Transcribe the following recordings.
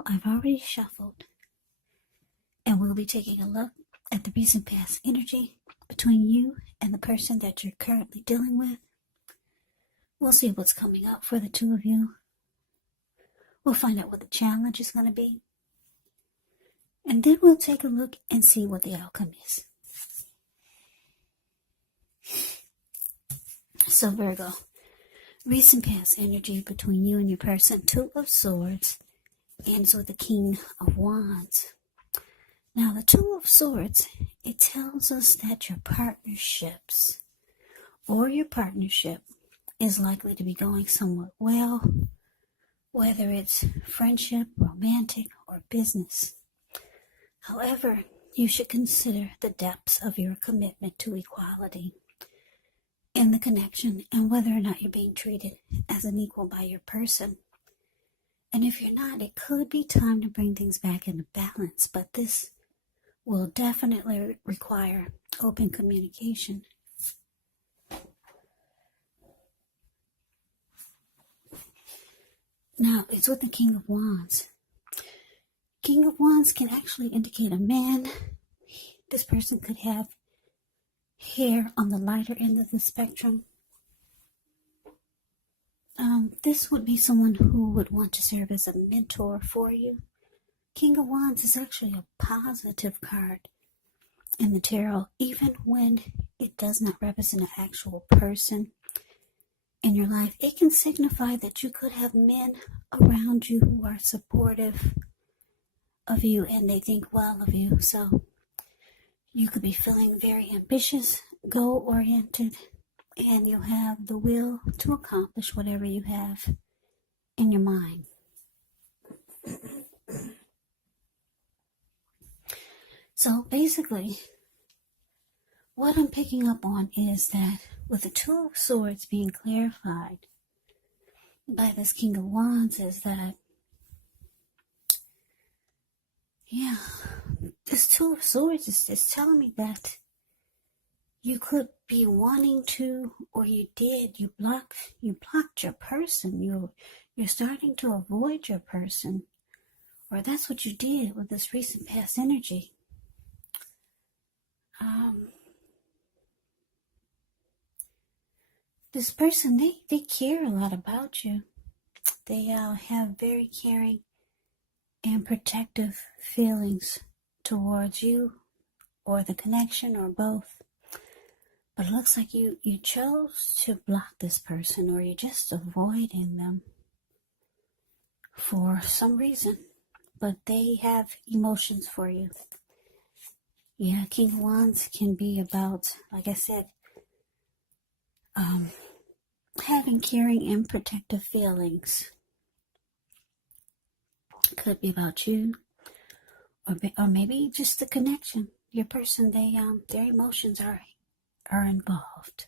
all, I've already shuffled, and we'll be taking a look at the recent past energy between you and the person that you're currently dealing with. We'll see what's coming up for the two of you. We'll find out what the challenge is going to be. And then we'll take a look and see what the outcome is. So Virgo, recent past energy between you and your person, Two of Swords, ends with the King of Wands. Now the Two of Swords, it tells us that your partnerships or your partnership is likely to be going somewhat well, whether it's friendship, romantic, or business. However, you should consider the depths of your commitment to equality in the connection and whether or not you're being treated as an equal by your person. And if you're not, it could be time to bring things back into balance, but this will definitely require open communication. Now, it's with the King of Wands. King of Wands can actually indicate a man. This person could have hair on the lighter end of the spectrum. This would be someone who would want to serve as a mentor for you. King of Wands is actually a positive card in the tarot, even when it does not represent an actual person in your life. It can signify that you could have men around you who are supportive of you and they think well of you. So you could be feeling very ambitious, goal-oriented, and you have the will to accomplish whatever you have in your mind. So basically, what I'm picking up on is that with the Two of Swords being clarified by this King of Wands is that, this Two of Swords is telling me that you could be wanting to, or you blocked your person. You're starting to avoid your person, or that's what you did with this recent past energy. This person, they care a lot about you. They have very caring and protective feelings towards you, or the connection, or both. But it looks like you chose to block this person, or you're just avoiding them for some reason. But they have emotions for you. Yeah, King of Wands can be about, like I said, having caring and protective feelings. Could be about you, or maybe just the connection. Your person, their emotions are involved,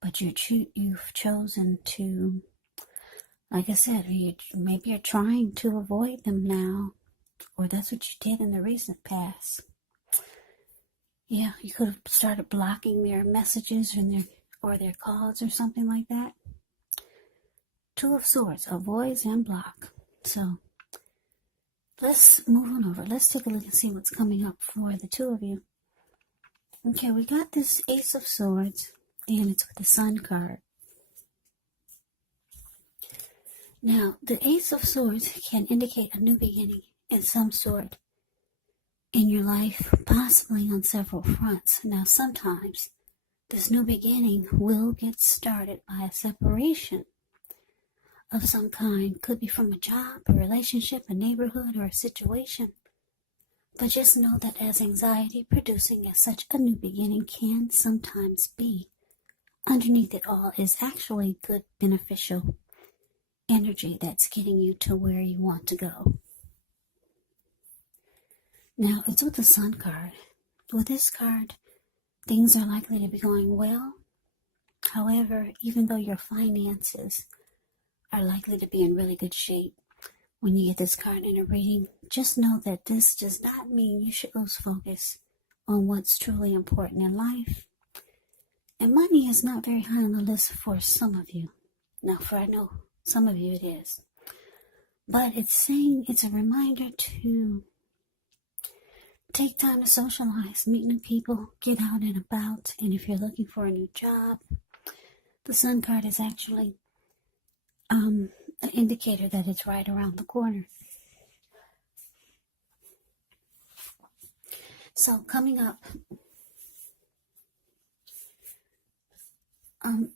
but you've chosen to, like I said, maybe you're trying to avoid them now, or that's what you did in the recent past. Yeah, you could have started blocking their messages or their calls or something like that. Two of Swords, avoids and block. So let's move on over. Let's take a look and see what's coming up for the two of you. Okay, we got this Ace of Swords, and it's with the Sun card. Now, the Ace of Swords can indicate a new beginning in some sort in your life, possibly on several fronts. Now, sometimes this new beginning will get started by a separation of some kind. Could be from a job, a relationship, a neighborhood, or a situation. But just know that as anxiety producing as such a new beginning can sometimes be, underneath it all is actually good, beneficial energy that's getting you to where you want to go. Now, it's with the Sun card. With this card, things are likely to be going well. However, even though your finances are likely to be in really good shape, when you get this card in a reading, just know that this does not mean you should lose focus on what's truly important in life. And money is not very high on the list for some of you. Now, I know some of you it is. But it's saying it's a reminder to take time to socialize, meet new people, get out and about. And if you're looking for a new job, the Sun card is actually an indicator that it's right around the corner. So coming up,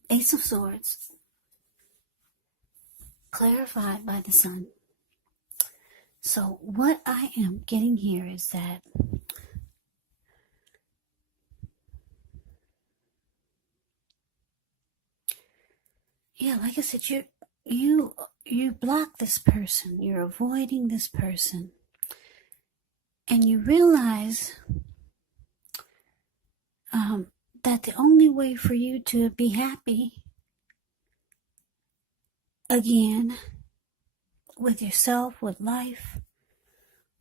Ace of Swords, clarified by the Sun. So what I am getting here is that like I said, you block this person, you're avoiding this person, and you realize that the only way for you to be happy again with yourself, with life,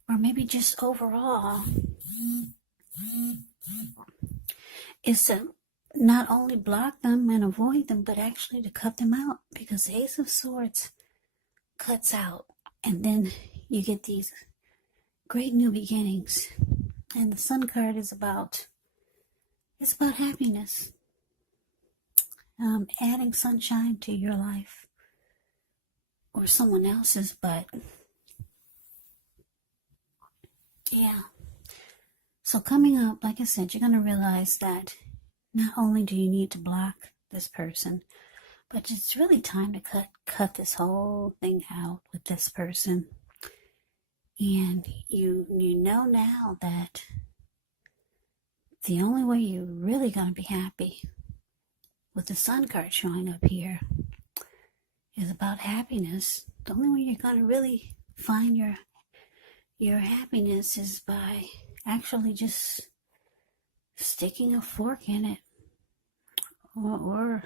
or maybe just overall, is to not only block them and avoid them, but actually to cut them out, because the Ace of Swords cuts out, and then you get these great new beginnings. And the Sun card is about happiness, adding sunshine to your life or someone else's, but yeah. So coming up, like I said, you're going to realize that not only do you need to block this person, but it's really time to cut this whole thing out with this person. And you know now that the only way you're really going to be happy, with the Sun card showing up here, is about happiness. The only way you're going to really find your happiness is by actually just sticking a fork in it, or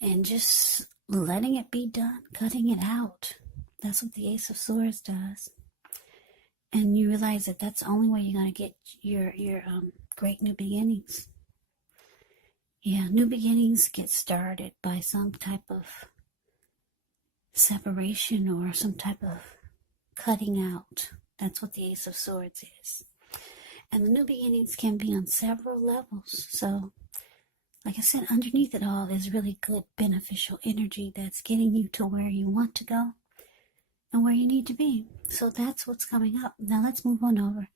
and just letting it be done, cutting it out. That's what the Ace of Swords does. And you realize that that's the only way you're going to get your great new beginnings. Yeah, new beginnings get started by some type of separation or some type of cutting out. That's what the Ace of Swords is. And the new beginnings can be on several levels. So, like I said, underneath it all is really good, beneficial energy that's getting you to where you want to go and where you need to be. So that's what's coming up. Now let's move on over.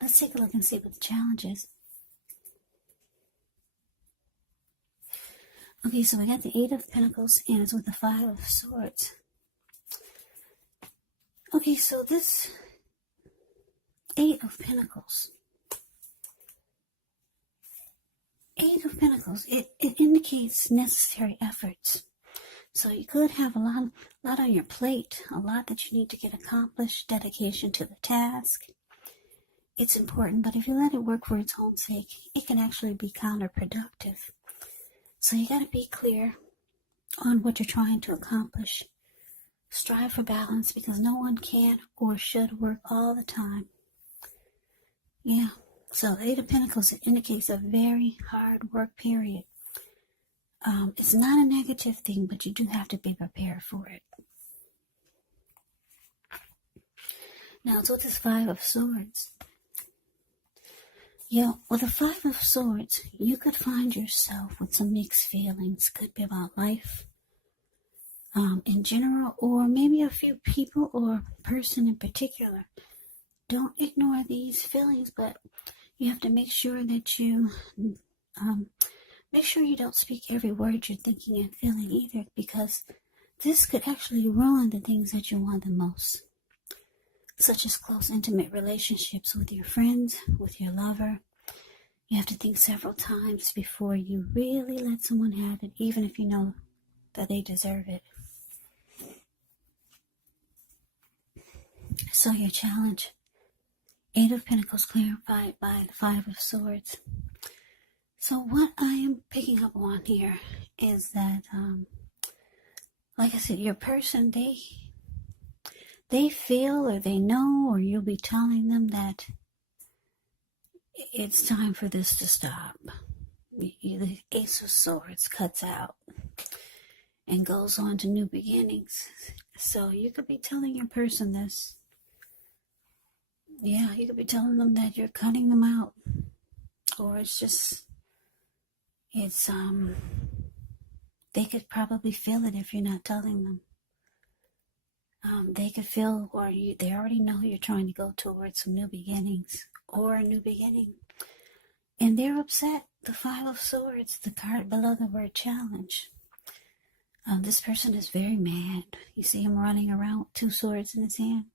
Let's take a look and see what the challenge is. Okay, so we got the Eight of Pentacles, and it's with the Five of Swords. Okay, so this Eight of Pentacles, it indicates necessary efforts. So you could have a lot on your plate, a lot that you need to get accomplished, dedication to the task. It's important, but if you let it work for its own sake, it can actually be counterproductive. So you got to be clear on what you're trying to accomplish. Strive for balance, because no one can or should work all the time. Yeah, so the Eight of Pentacles, it indicates a very hard work period. It's not a negative thing, but you do have to be prepared for it. Now, it's with this Five of Swords. Yeah, with the Five of Swords, you could find yourself with some mixed feelings. Could be about life in general, or maybe a few people or person in particular. Don't ignore these feelings, but you have to make sure that you make sure you don't speak every word you're thinking and feeling either, because this could actually ruin the things that you want the most, such as close, intimate relationships with your friends, with your lover. You have to think several times before you really let someone have it, even if you know that they deserve it. So your challenge, Eight of Pentacles clarified by the Five of Swords. So what I am picking up on here is that, like I said, your person, they feel, or they know, or you'll be telling them that it's time for this to stop. The Ace of Swords cuts out. and goes on to new beginnings. So you could be telling your person this. Yeah, you could be telling them that you're cutting them out. Or they could probably feel it if you're not telling them. They could feel, they already know you're trying to go towards some new beginnings or a new beginning. And they're upset. The Five of Swords, the card below the word challenge. This person is very mad. You see him running around with 2 swords in his hand.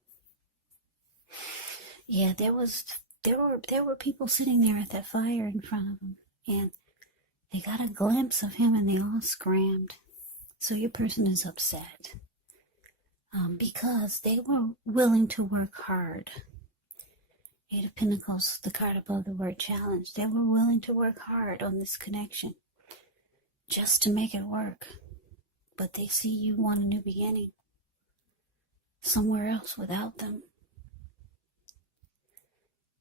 Yeah, there were people sitting there at that fire in front of him, and they got a glimpse of him and they all scrammed. So your person is upset because they were willing to work hard. 8 of Pentacles, the card above the word challenge. They were willing to work hard on this connection just to make it work. But they see you want a new beginning somewhere else without them.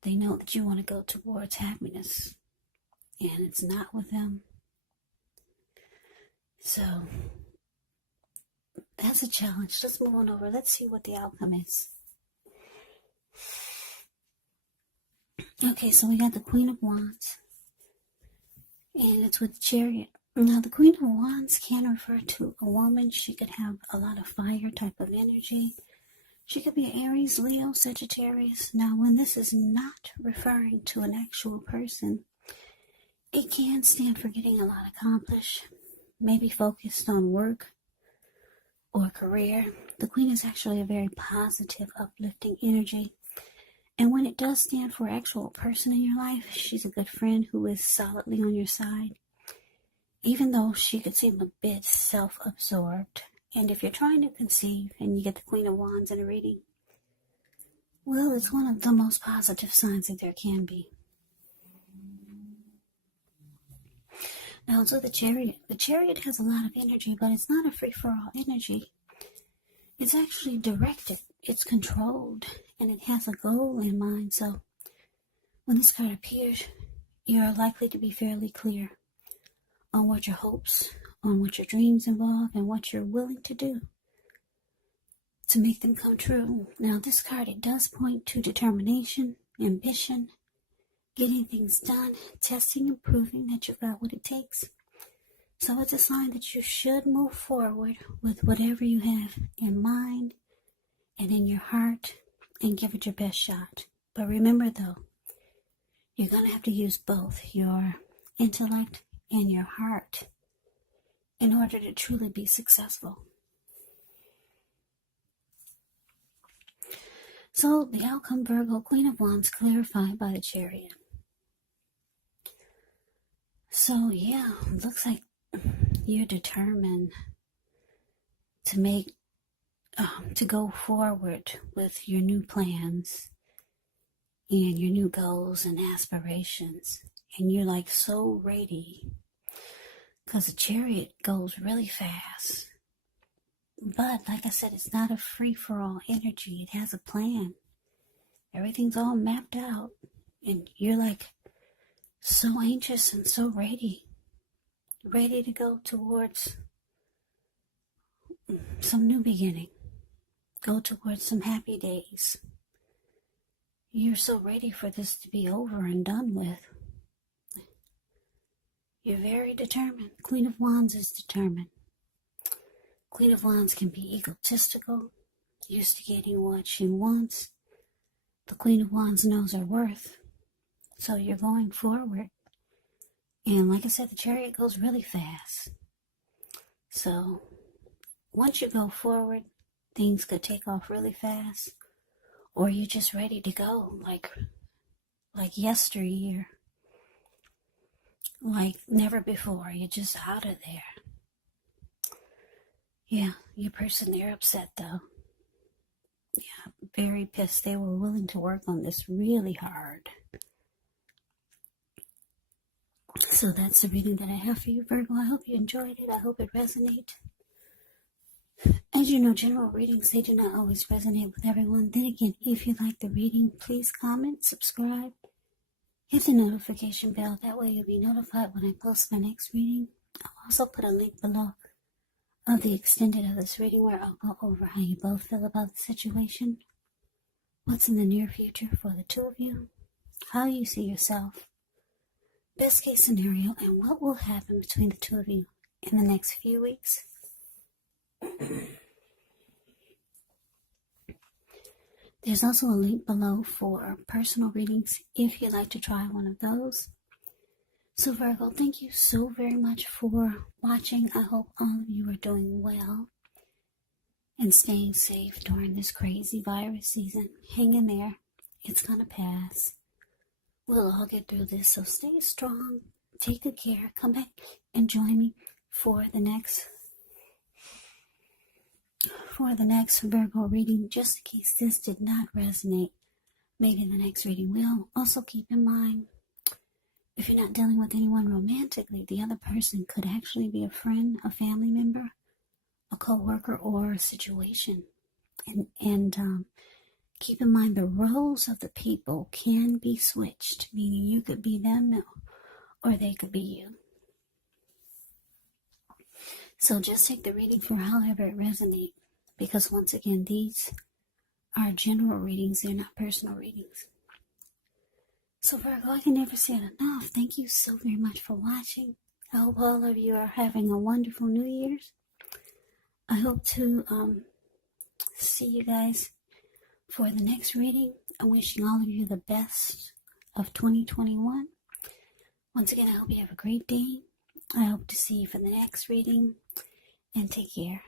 They know that you want to go towards happiness, and it's not with them. So that's a challenge. Let's move on over. Let's see what the outcome is. Okay, so we got the Queen of Wands, and it's with the Chariot. Now, the Queen of Wands can refer to a woman. She could have a lot of fire type of energy. She could be Aries, Leo, Sagittarius. Now, when this is not referring to an actual person, it can stand for getting a lot accomplished, maybe focused on work or career. The Queen is actually a very positive, uplifting energy. And when it does stand for an actual person in your life, she's a good friend who is solidly on your side, even though she could seem a bit self-absorbed. And if you're trying to conceive and you get the Queen of Wands in a reading, well, it's one of the most positive signs that there can be. Now, so the Chariot has a lot of energy, but it's not a free-for-all energy. It's actually directed, it's controlled, and it has a goal in mind. So when this card appears, you're likely to be fairly clear on what your hopes, on what your dreams involve, and what you're willing to do to make them come true. Now, this card, it does point to determination, ambition, getting things done, testing and proving that you've got what it takes. So it's a sign that you should move forward with whatever you have in mind and in your heart and give it your best shot. But remember, though, you're going to have to use both your intellect and your heart in order to truly be successful. So the outcome, Virgo, Queen of Wands, clarified by the Chariot. So yeah, looks like you're determined to go forward with your new plans and your new goals and aspirations. And you're like so ready, because the Chariot goes really fast. But like I said, it's not a free-for-all energy. It has a plan. Everything's all mapped out. And you're like so anxious and so ready to go towards some new beginning. Go towards some happy days. You're so ready for this to be over and done with. You're very determined. Queen of Wands is determined. Queen of Wands can be egotistical, used to getting what she wants. The Queen of Wands knows her worth. So you're going forward. And like I said, the Chariot goes really fast. So once you go forward, things could take off really fast. Or you're just ready to go like yesteryear. Like never before. You're just out of there. Yeah, your person, they're upset though. Yeah, very pissed. They were willing to work on this really hard. So that's the reading that I have for you, Virgo. I hope you enjoyed it. I hope it resonated. As you know, general readings, they do not always resonate with everyone. Then again, if you like the reading, please comment, subscribe, hit the notification bell. That way you'll be notified when I post my next reading. I'll also put a link below of the extended of this reading, where I'll go over how you both feel about the situation, what's in the near future for the two of you, how you see yourself, best case scenario, and what will happen between the two of you in the next few weeks. There's also a link below for personal readings if you'd like to try one of those. So Virgo, thank you so very much for watching. I hope all of you are doing well and staying safe during this crazy virus season. Hang in there. It's going to pass. We'll all get through this, so stay strong. Take good care. Come back and join me for the next Virgo reading, just in case this did not resonate. Maybe the next reading will. Also keep in mind, if you're not dealing with anyone romantically, the other person could actually be a friend, a family member, a co-worker, or a situation. And keep in mind the roles of the people can be switched, meaning you could be them or they could be you. So just take the reading for however it resonates, because once again, these are general readings, they're not personal readings. So Virgo, I can never say it enough. Thank you so very much for watching. I hope all of you are having a wonderful New Year's. I hope to see you guys for the next reading. I'm wishing all of you the best of 2021. Once again, I hope you have a great day. I hope to see you for the next reading, and take care.